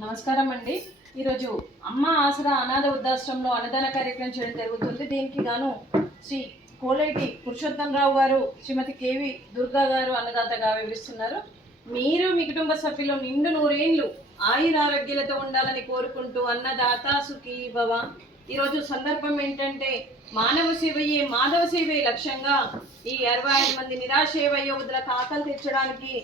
నమస్కారం అండి. ఈరోజు అమ్మ ఆసరా అనాథ వృద్ధాశ్రమంలో అన్నదాన కార్యక్రమం చేయడం జరుగుతుంది. దీనికి గాను శ్రీ కోలేటి పురుషోత్తమరావు గారు, శ్రీమతి కేవి దుర్గా గారు అన్నదాతగా వివరిస్తున్నారు. మీరు మీ కుటుంబ సభ్యులు నిండు నూరేళ్లు ఆయురారోగ్యాలతో ఉండాలని కోరుకుంటూ అన్నదాత సుఖీ భవ. ఈరోజు సందర్భం ఏంటంటే మానవ సేవయే మాధవ సేవే లక్ష్యంగా ఈ 65 మంది నిరాశయ వయోవృద్ధులకు ఆకలి తీర్చడానికి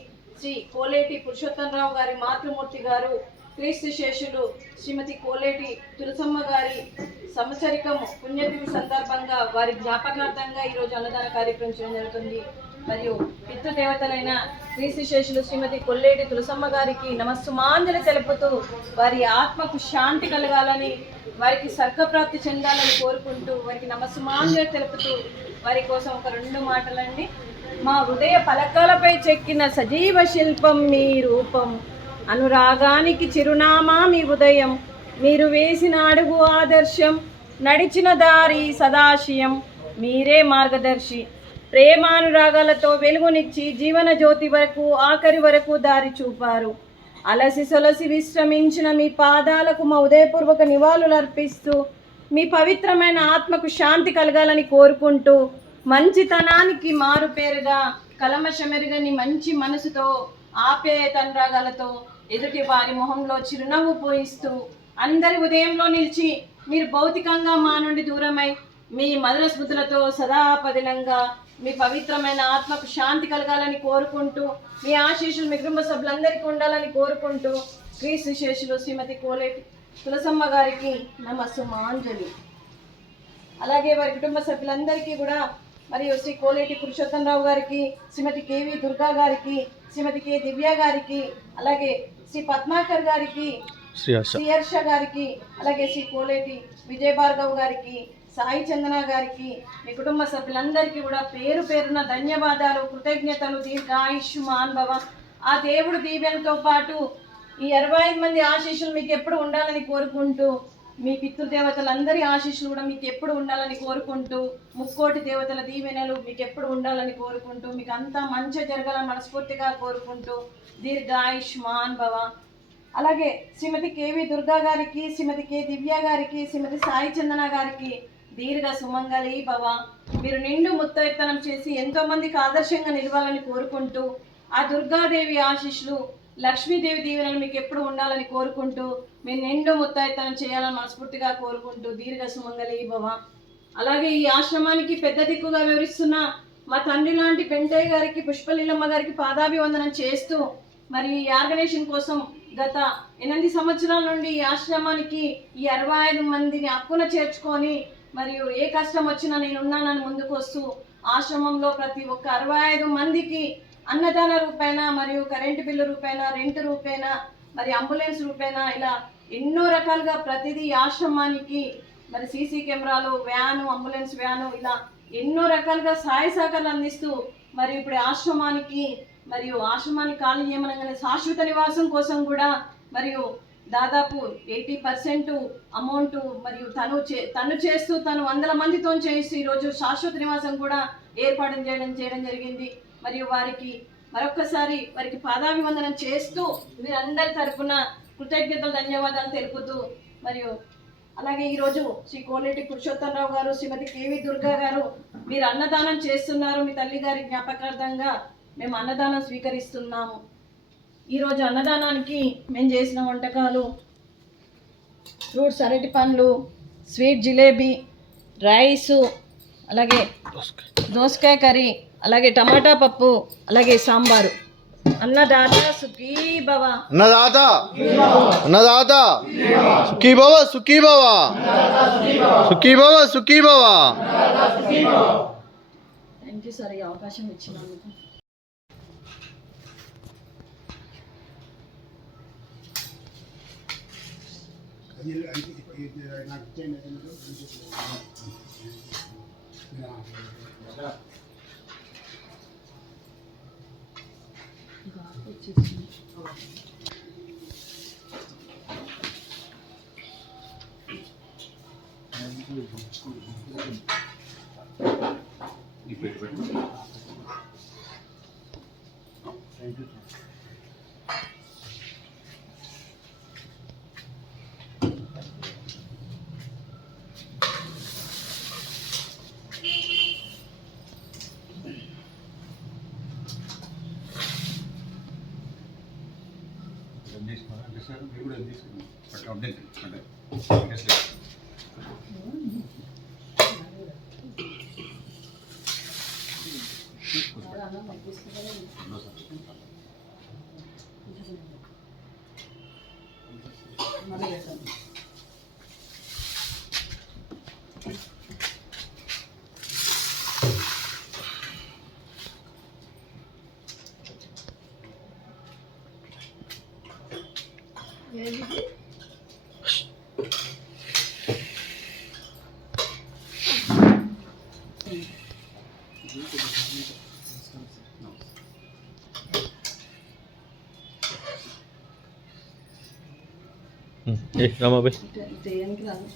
శ్రీ కోలేటి పురుషోత్తమరావు గారి మాతృమూర్తి గారు, క్రీస్తు శేషులు శ్రీమతి కోలేటి తులసమ్మ గారి సంవత్సరికం పుణ్యతిథి సందర్భంగా వారి జ్ఞాపకార్థంగా ఈరోజు అన్నదాన కార్యక్రమం చేయడం జరుగుతుంది. మరియు పితృదేవతలైన క్రీస్తు శేషులు శ్రీమతి కొల్లేటి తులసమ్మ గారికి నమస్సుమాంజలి తెలుపుతూ వారి ఆత్మకు శాంతి కలగాలని, వారికి స్వర్గప్రాప్తి చెందాలని కోరుకుంటూ వారికి నమస్సుమాంజలి తెలుపుతూ వారి కోసం ఒక 2 మాటలండి. మా హృదయ పలకాలపై చెక్కిన సజీవ శిల్పం మీ రూపం, అనురాగానికి చిరునామా మీ ఉదయం, మీరు వేసిన అడుగు ఆదర్శం, నడిచిన దారి సదాశయం, మీరే మార్గదర్శి. ప్రేమానురాగాలతో వెలుగునిచ్చి జీవన జ్యోతి వరకు ఆఖరి వరకు దారి చూపారు. అలసి సొలసి విశ్రమించిన మీ పాదాలకు మా ఉదయపూర్వక నివాళులు అర్పిస్తూ మీ పవిత్రమైన ఆత్మకు శాంతి కలగాలని కోరుకుంటూ మంచితనానికి మారు పేరుగా కలమషమెరుగని మంచి మనసుతో ఆప్యాయతనురాగాలతో ఎదుటి వారి మొహంలో చిరునవ్వు పోయిస్తూ అందరి ఉదయంలో నిలిచి మీరు భౌతికంగా మా నుండి దూరమై మీ మధుర స్మృతులతో సదా పదిలంగా మీ పవిత్రమైన ఆత్మకు శాంతి కలగాలని కోరుకుంటూ మీ ఆశీస్సులు మీ కుటుంబ సభ్యులందరికీ ఉండాలని కోరుకుంటూ క్రీస్తు శేషులు శ్రీమతి కోలేటి తులసమ్మ గారికి నమస్సుమాంజలి. అలాగే వారి కుటుంబ సభ్యులందరికీ కూడా మరియు శ్రీ కోలేటి పురుషోత్తమరావు గారికి, శ్రీమతి కేవి దుర్గా గారికి, శ్రీమతి కే దివ్య గారికి, అలాగే శ్రీ పద్మాకర్ గారికి, శ్రీ హర్ష గారికి, అలాగే శ్రీ కోలేటి విజయభార్గవ్ గారికి, సాయి చందన గారికి, మీ కుటుంబ సభ్యులందరికీ కూడా పేరు పేరున ధన్యవాదాలు, కృతజ్ఞతలు. దీర్ఘాయుష్మాన్ భవ. ఆ దేవుడు దీవెనతో పాటు ఈ 65 మంది ఆశీస్సులు మీకు ఎప్పుడు ఉండాలని కోరుకుంటూ, మీ పితృదేవతలందరి ఆశీస్సులు కూడా మీకు ఎప్పుడు ఉండాలని కోరుకుంటూ, ముక్కోటి దేవతల దీవెనలు మీకు ఎప్పుడు ఉండాలని కోరుకుంటూ, మీకు అంతా మంచి జరగాలని మనస్ఫూర్తిగా కోరుకుంటూ దీర్ఘాయుష్మాన్ భవ. అలాగే శ్రీమతి కేవి దుర్గా గారికి, శ్రీమతి కే దివ్య గారికి, శ్రీమతి సాయి చందన గారికి దీర్ఘ సుమంగళి భవ. మీరు నిండు ముత్తైత్తనం చేసి ఎంతో మందికి ఆదర్శంగా నిలవాలని కోరుకుంటూ, ఆ దుర్గాదేవి ఆశీస్సులు, లక్ష్మీదేవి దీవెనలు మీకు ఎప్పుడు ఉండాలని కోరుకుంటూ, మీరు నిండు ముత్తైత్తనం చేయాలని మనస్ఫూర్తిగా కోరుకుంటూ దీర్ఘ సుమంగళి భవ. అలాగే ఈ ఆశ్రమానికి పెద్ద దిక్కుగా వివరిస్తున్న మా తండ్రి లాంటి పెంటయ్య గారికి, పుష్పలీలమ్మ గారికి పాదాభివందనం చేస్తూ, మరి ఈ ఆర్గనైజేషన్ కోసం గత 8 సంవత్సరాల నుండి ఈ ఆశ్రమానికి ఈ 65 మందిని హక్కున చేర్చుకొని, మరియు ఏ కష్టం వచ్చినా నేనున్నానని ముందుకు వస్తూ ఆశ్రమంలో ప్రతి ఒక్క 65 మందికి అన్నదాన రూపేణ, మరియు కరెంటు బిల్లు రూపేణ, రెంట్ రూపేణ, మరి అంబులెన్స్ రూపేణ, ఇలా ఎన్నో రకాలుగా ప్రతిదీ ఆశ్రమానికి మరి సీసీ కెమెరాలు, వ్యాను, అంబులెన్స్ వ్యాను, ఇలా ఎన్నో రకాలుగా సహాయ సహకారాలు అందిస్తూ మరి ఇప్పుడు ఆశ్రమానికి ఖాళీ చేయమనగానే శాశ్వత నివాసం కోసం కూడా మరియు దాదాపు 80% అమౌంట్ మరియు తను చేస్తూ తను 100 మందితో చేసి ఈరోజు శాశ్వత నివాసం కూడా ఏర్పాటు చేయడం జరిగింది. మరియు వారికి మరొక్కసారి వారికి పాదాభివందనం చేస్తూ వీరందరి తరఫున కృతజ్ఞతలు, ధన్యవాదాలు తెలుపుతూ, మరియు అలాగే ఈరోజు శ్రీ కోలేటి పురుషోత్తమరావు గారు, శ్రీమతి కేవి దుర్గా గారు మీరు అన్నదానం చేస్తున్నారు. మీ తల్లి గారి జ్ఞాపకార్థంగా మేము అన్నదానం స్వీకరిస్తున్నాము. ఈరోజు అన్నదానానికి మేము చేసిన వంటకాలు ఫ్రూట్స్, అరటి పండ్లు, స్వీట్ జిలేబీ, రైసు, అలాగే దోసకాయ కర్రీ, అలాగే టమాటా పప్పు, అలాగే సాంబారు. అన్నదాత సుఖీ భవ. అన్నదాత అన్నదాత సుఖీ భవ, సుఖీ భవ, సుఖీ భవ, సుఖీ భవ. థ్యాంక్ యూ సార్, ఈ అవకాశం ఇచ్చినందుకు. రామాబాయ్ చేయడానికి రాదు.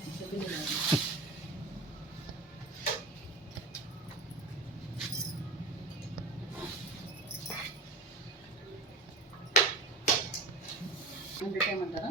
పెట్టేయమంటారా?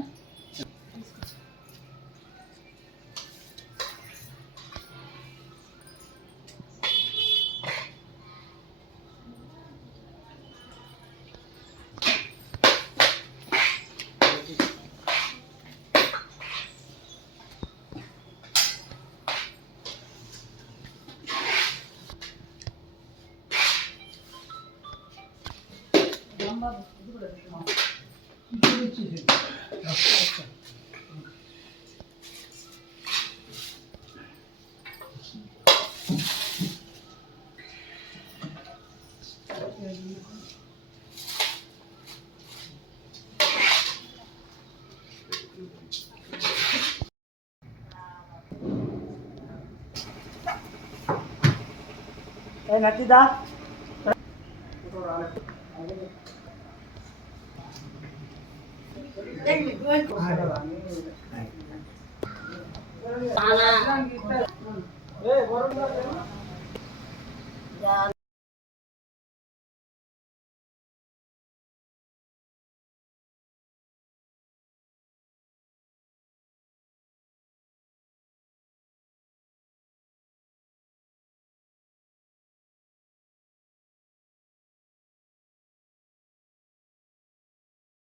రాంబాబు ఇది కూడా పెట్టమా? నచ్చిదా?